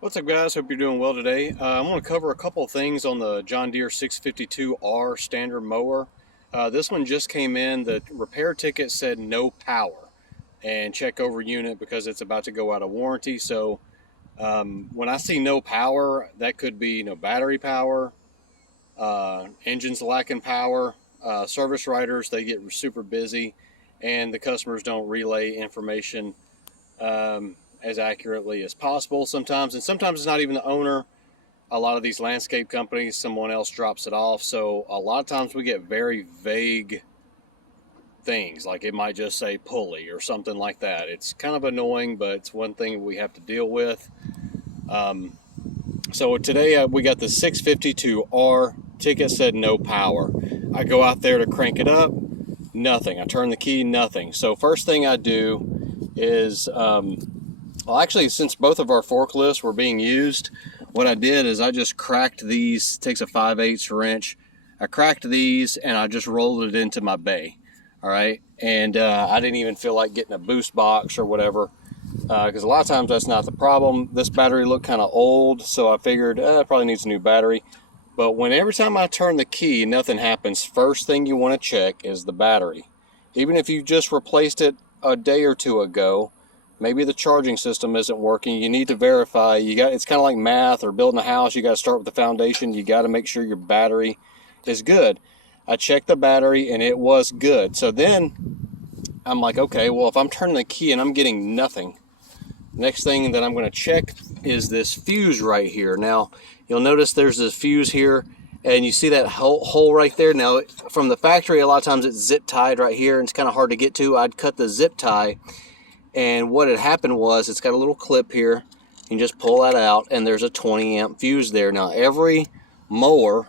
What's up, guys? Hope you're doing well today. I'm going to cover a couple of things on the John Deere 652R standard mower. This one just came in. The repair ticket said no power and check over unit because it's about to go out of warranty. So when I see no power, that could be no battery power, engines lacking power, service writers, they get super busy, and the customers don't relay information as accurately as possible sometimes. And sometimes it's not even the owner. A lot of these landscape companies, someone else drops it off. So a lot of times we get very vague things, like it might just say pulley or something like that. It's kind of annoying, but it's one thing we have to deal with. So today we got the 652R. Ticket said no power. I go out there to crank it up, nothing. I turn the key, nothing. So first thing I do is, well, actually, since both of our forklifts were being used, what I did is I just cracked these. It takes a 5/8 wrench. I cracked these and I just rolled it into my bay. All right, and I didn't even feel like getting a boost box or whatever, because a lot of times that's not the problem. This battery looked kind of old, so I figured it probably needs a new battery. But every time I turn the key, nothing happens. First thing you want to check is the battery. Even if you just replaced it a day or two ago, maybe the charging system isn't working. You need to verify. It's kind of like math or building a house. You got to start with the foundation. You got to make sure your battery is good. I checked the battery and it was good. So then I'm like, okay, well, if I'm turning the key and I'm getting nothing, next thing that I'm going to check is this fuse right here. Now, you'll notice there's this fuse here, and you see that hole right there. Now, from the factory, a lot of times it's zip tied right here, and it's kind of hard to get to. I'd cut the zip tie, and what had happened was it's got a little clip here. You can just pull that out, and there's a 20 amp fuse there. Now, every mower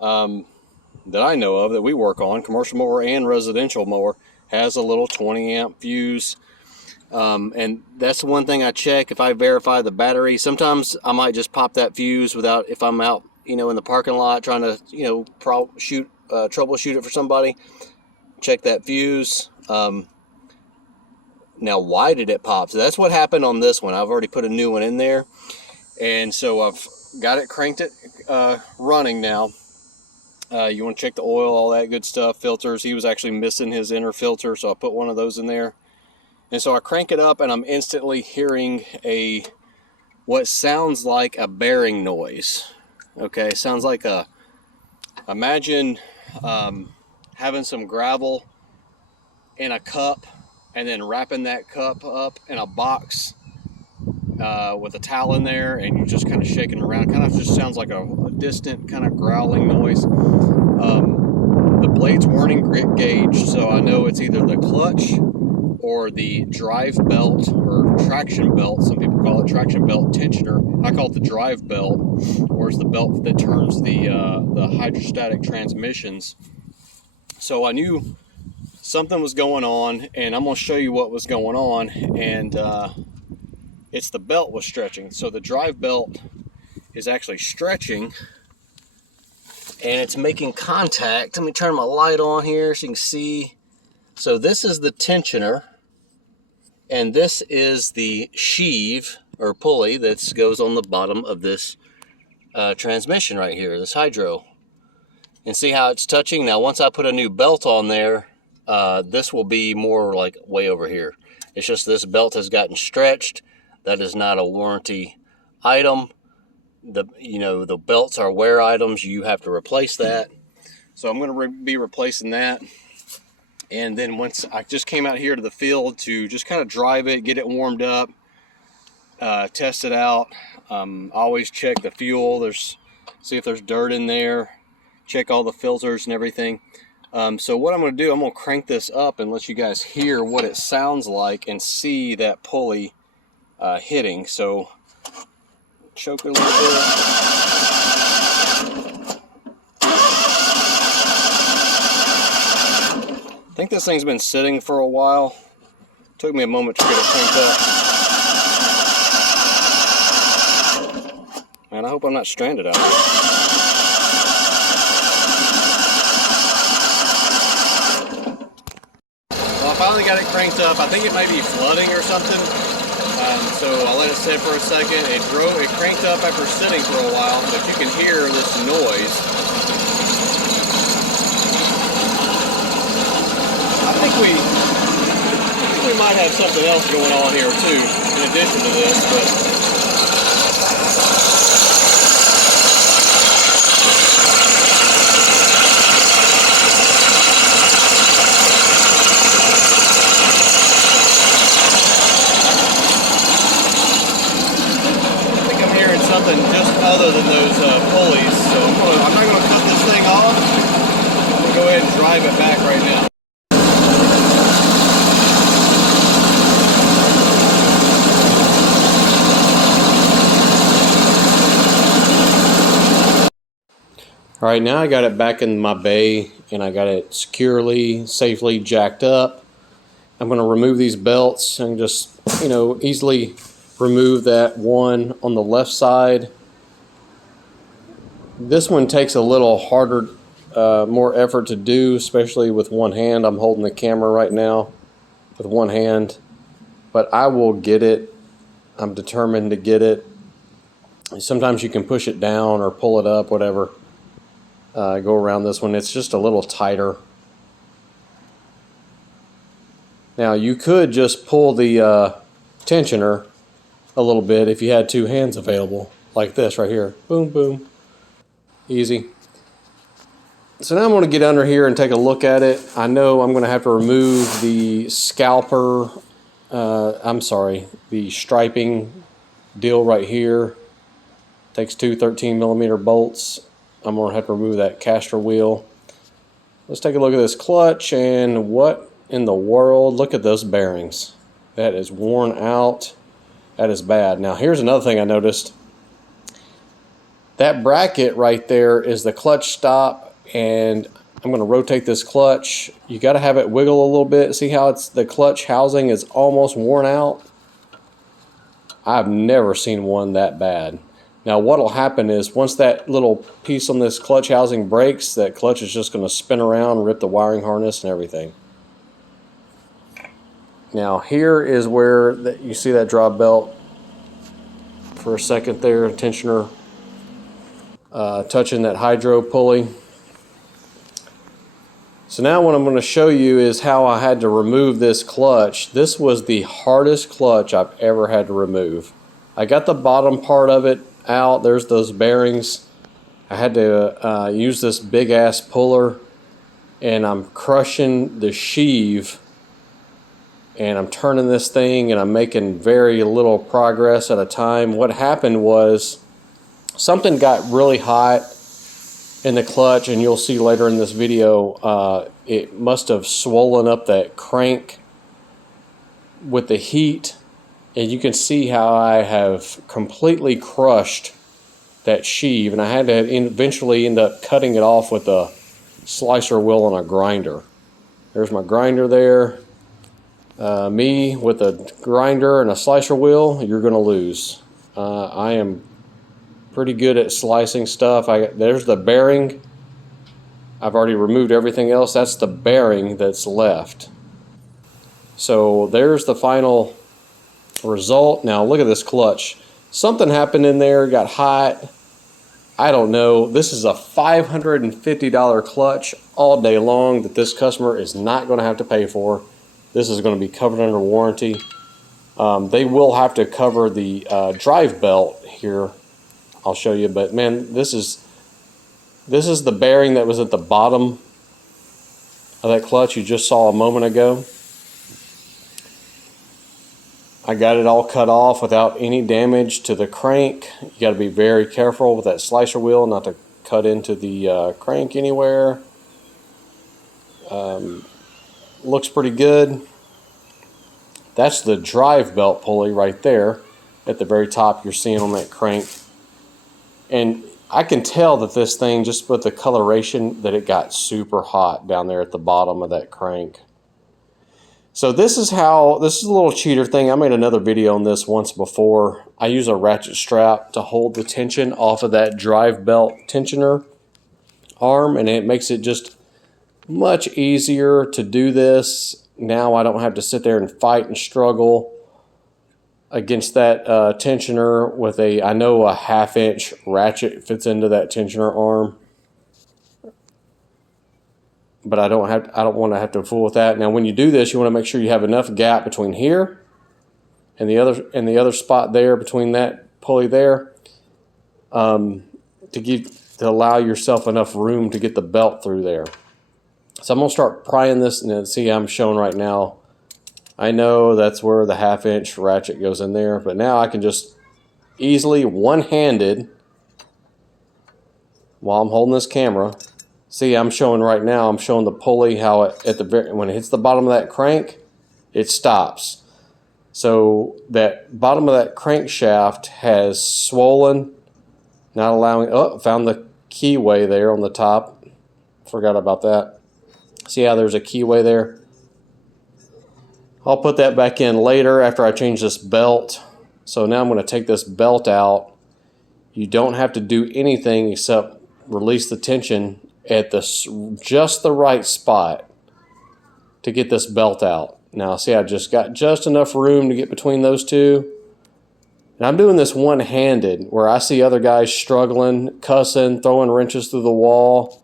that I know of that we work on, commercial mower and residential mower, has a little 20 amp fuse. And that's the one thing I check. If I verify the battery, sometimes I might just pop that fuse without, if I'm out, in the parking lot trying to, troubleshoot it for somebody, check that fuse. Now, why did it pop? So that's what happened on this one. I've already put a new one in there, and so I've got it cranked it running now. You want to check the oil, all that good stuff, filters. He was actually missing his inner filter, so I put one of those in there. And so I crank it up, and I'm instantly hearing what sounds like a bearing noise. Okay, sounds like imagine having some gravel in a cup and then wrapping that cup up in a box with a towel in there, and you're just kind of shaking around. Kind of just sounds like a distant kind of growling noise. The blades weren't engaged, so I know it's either the clutch or the drive belt or traction belt. Some people call it traction belt tensioner. I call it the drive belt, or it's the belt that turns the hydrostatic transmissions. So I knew something was going on, and I'm going to show you what was going on. And it's the belt was stretching. So the drive belt is actually stretching, and it's making contact. Let me turn my light on here so you can see. So this is the tensioner, and this is the sheave or pulley that goes on the bottom of this transmission right here, this hydro. And see how it's touching? Now, once I put a new belt on there, this will be more like way over here. It's just this belt has gotten stretched. That is not a warranty item. The belts are wear items. You have to replace that. So I'm going to be replacing that. And then once I just came out here to the field to just kind of drive it, get it warmed up, test it out. Always check the fuel. See if there's dirt in there. Check all the filters and everything. So what I'm going to do, I'm going to crank this up and let you guys hear what it sounds like and see that pulley hitting. So choke it a little bit. I think this thing's been sitting for a while. Took me a moment to get it cranked up. Man, I hope I'm not stranded out here. Well, I finally got it cranked up. I think it may be flooding or something. So I let it sit for a second. It cranked up after sitting for a while, but you can hear this noise. I think we might have something else going on here too, in addition to this, but something just other than those pulleys. So I'm not going to cut this thing off. I'm going to go ahead and drive it back right now. All right, now I got it back in my bay and I got it securely, safely jacked up. I'm going to remove these belts and just, easily remove that one on the left side. This one takes a little harder, more effort to do, especially with one hand. I'm holding the camera right now with one hand, but I will get it. I'm determined to get it. Sometimes you can push it down or pull it up, whatever. Go around this one. It's just a little tighter. Now you could just pull the tensioner a little bit if you had two hands available, like this right here. Boom, boom. Easy. So now I'm going to get under here and take a look at it. I know I'm going to have to remove the scalper, the striping deal right here. Takes two 13mm bolts. I'm going to have to remove that caster wheel. Let's take a look at this clutch, and what in the world? Look at those bearings. That is worn out. That is bad. Now here's another thing I noticed. That bracket right there is the clutch stop, and I'm going to rotate this clutch. You got to have it wiggle a little bit. See how the clutch housing is almost worn out? I've never seen one that bad. Now what will happen is once that little piece on this clutch housing breaks, that clutch is just going to spin around, rip the wiring harness and everything. Now here is where you see that drop belt for a second there, tensioner touching that hydro pulley. So now what I'm going to show you is how I had to remove this clutch. This was the hardest clutch I've ever had to remove. I got the bottom part of it out. There's those bearings. I had to use this big ass puller, and I'm crushing the sheave, and I'm turning this thing, and I'm making very little progress at a time. What happened was something got really hot in the clutch, and you'll see later in this video, it must have swollen up that crank with the heat, and you can see how I have completely crushed that sheave, and I had to eventually end up cutting it off with a slicer wheel and a grinder. There's my grinder there. Me with a grinder and a slicer wheel, you're going to lose. I am pretty good at slicing stuff. There's the bearing. I've already removed everything else. That's the bearing that's left. So there's the final result. Now look at this clutch. Something happened in there, got hot. I don't know. This is a $550 clutch all day long that this customer is not going to have to pay for. This is going to be covered under warranty. They will have to cover the drive belt here. I'll show you, but man, this is the bearing that was at the bottom of that clutch you just saw a moment ago. I got it all cut off without any damage to the crank. You got to be very careful with that slicer wheel not to cut into the crank anywhere. Looks pretty good. That's the drive belt pulley right there at the very top you're seeing on that crank. And I can tell that this thing, just with the coloration, that it got super hot down there at the bottom of that crank. So this is a little cheater thing. I made another video on this once before. I use a ratchet strap to hold the tension off of that drive belt tensioner arm, and it makes it just much easier to do this. Now I don't have to sit there and fight and struggle against that tensioner with I know a 1/2 inch ratchet fits into that tensioner arm, but I don't want to have to fool with that. Now when you do this, you want to make sure you have enough gap between here and the other spot there, between that pulley there, to allow yourself enough room to get the belt through there. So I'm going to start prying this, and see, I'm showing right now, I know that's where the 1/2 inch ratchet goes in there, but now I can just easily, one-handed, while I'm holding this camera, see, I'm showing right now, I'm showing the pulley how when it hits the bottom of that crank, it stops. So that bottom of that crankshaft has swollen, not allowing, oh, found the keyway there on the top. Forgot about that. See how there's a keyway there? I'll put that back in later after I change this belt. So now I'm going to take this belt out. You don't have to do anything except release the tension at just the right spot to get this belt out. Now see, I just got just enough room to get between those two. And I'm doing this one-handed, where I see other guys struggling, cussing, throwing wrenches through the wall,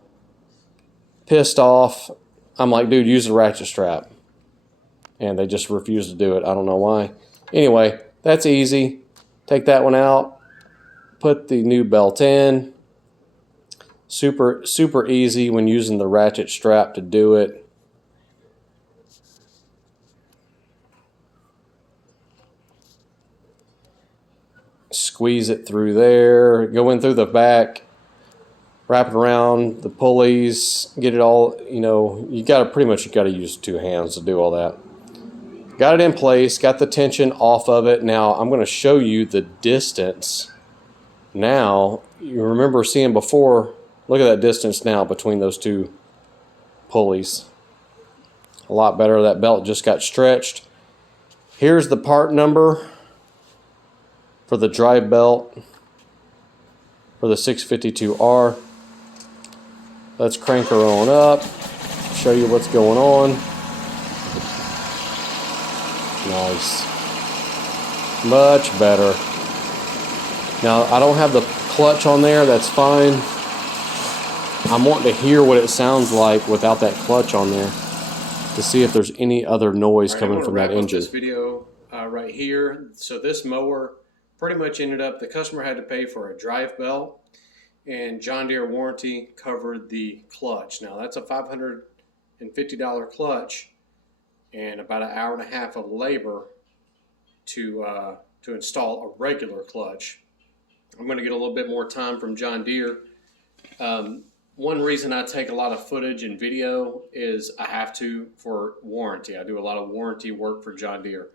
pissed off. I'm like, dude, use the ratchet strap. And they just refuse to do it. I don't know why. Anyway, that's easy. Take that one out. Put the new belt in. Super easy when using the ratchet strap to do it. Squeeze it through there. Go in through the back. Wrap it around the pulleys. Get it all, you pretty much got to use 2 hands to do all that. Got it in place, got the tension off of it. Now I'm going to show you the distance. Now, you remember seeing before, look at that distance now between those 2 pulleys. A lot better. That belt just got stretched. Here's the part number for the drive belt for the 652R. Let's crank her on up, show you what's going on. Nice. Much better. Now, I don't have the clutch on there, that's fine. I'm wanting to hear what it sounds like without that clutch on there, to see if there's any other noise coming from that engine. This video right here. So this mower pretty much ended up, the customer had to pay for a drive belt, and John Deere warranty covered the clutch. Now that's a $550 clutch and about an hour and a half of labor to install a regular clutch. I'm going to get a little bit more time from John Deere. One reason I take a lot of footage and video is I have to for warranty. I do a lot of warranty work for John Deere.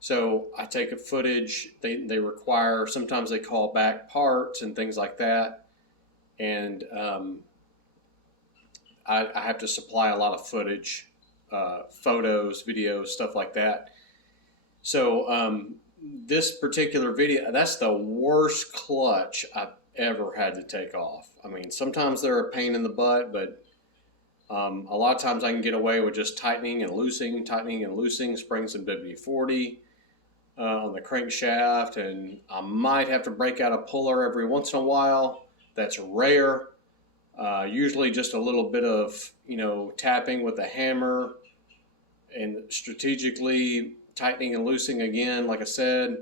So I take a footage, they require, sometimes they call back parts and things like that. And I have to supply a lot of footage, photos, videos, stuff like that. So this particular video, that's the worst clutch I've ever had to take off. I mean, sometimes they're a pain in the butt, but a lot of times I can get away with just tightening and loosing, springs and WD-40 on the crankshaft, and I might have to break out a puller every once in a while. That's rare. Usually just a little bit of, tapping with a hammer and strategically tightening and loosing again, like I said,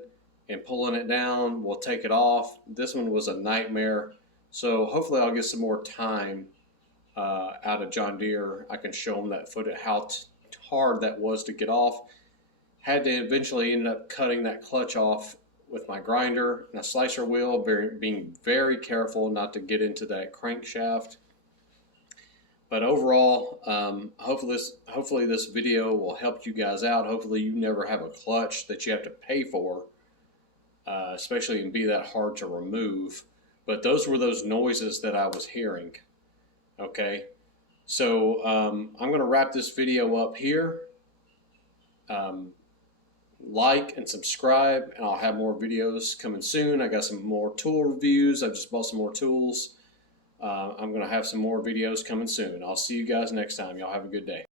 and pulling it down will take it off. This one was a nightmare. So hopefully I'll get some more time out of John Deere. I can show them that footage, how hard that was to get off. Had to eventually end up cutting that clutch off with my grinder and a slicer wheel, being very careful not to get into that crankshaft. But overall, hopefully this video will help you guys out. Hopefully you never have a clutch that you have to pay for, especially and be that hard to remove. But those were those noises that I was hearing. Okay, so I'm going to wrap this video up here. Like and subscribe, and I'll have more videos coming soon. I got some more tool reviews. I just bought some more tools. I'm going to have some more videos coming soon. I'll see you guys next time. Y'all have a good day.